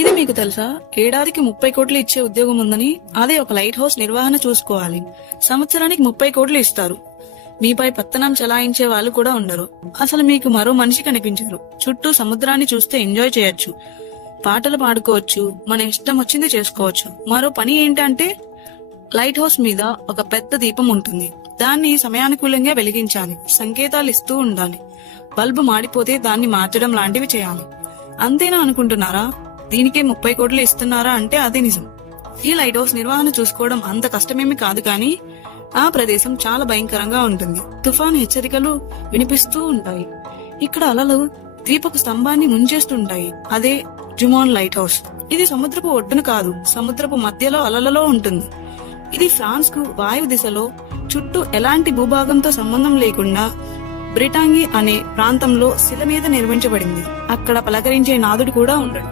ఇది మీకు తెలుసా? ఏడాదికి 30 కోట్లు ఇచ్చే ఉద్యోగం ఉందని. అదే ఒక లైట్ హౌస్ నిర్వహణ చూసుకోవాలి. సంవత్సరానికి 30 కోట్లు ఇస్తారు. మీపై పత్తనం చలాయించే వాళ్ళు కూడా ఉండరు. అసలు మీకు మరో మనిషి కనిపించరు. చుట్టూ సముద్రాన్ని చూస్తే ఎంజాయ్ చేయొచ్చు, పాటలు పాడుకోవచ్చు, మన ఇష్టం వచ్చింది చేసుకోవచ్చు. మరో పని ఏంటంటే లైట్ హౌస్ మీద ఒక పెద్ద దీపం ఉంటుంది. దాన్ని సమయానుకూలంగా వెలిగించాలి, సంకేతాలు ఇస్తూ ఉండాలి. బల్బు మాడిపోతే దాన్ని మార్చడం లాంటివి చేయాలి. అంతేనా అనుకుంటున్నారా? దీనికే 30 కోట్లు ఇస్తున్నారా అంటే అది నిజం. ఈ లైట్ హౌస్ నిర్వహణ చూసుకోవడం అంత కష్టమేమి కాదు, కానీ ఆ ప్రదేశం చాలా భయంకరంగా ఉంటుంది. తుఫాను హెచ్చరికలు వినిపిస్తూ ఉంటాయి. ఇక్కడ అలలు ద్వీపపు స్తంభాన్ని ముంచేస్తుంటాయి. అదే జుమోన్ లైట్ హౌస్. ఇది సముద్రపు ఒడ్డున కాదు, సముద్రపు మధ్యలో అలలలో ఉంటుంది. ఇది ఫ్రాన్స్ కు వాయు దిశలో, చుట్టూ ఎలాంటి భూభాగంతో సంబంధం లేకుండా బ్రిటాంగి అనే ప్రాంతంలో శిల మీద నిర్మించబడింది. అక్కడ పలకరించే నాదుడు కూడా ఉండడు.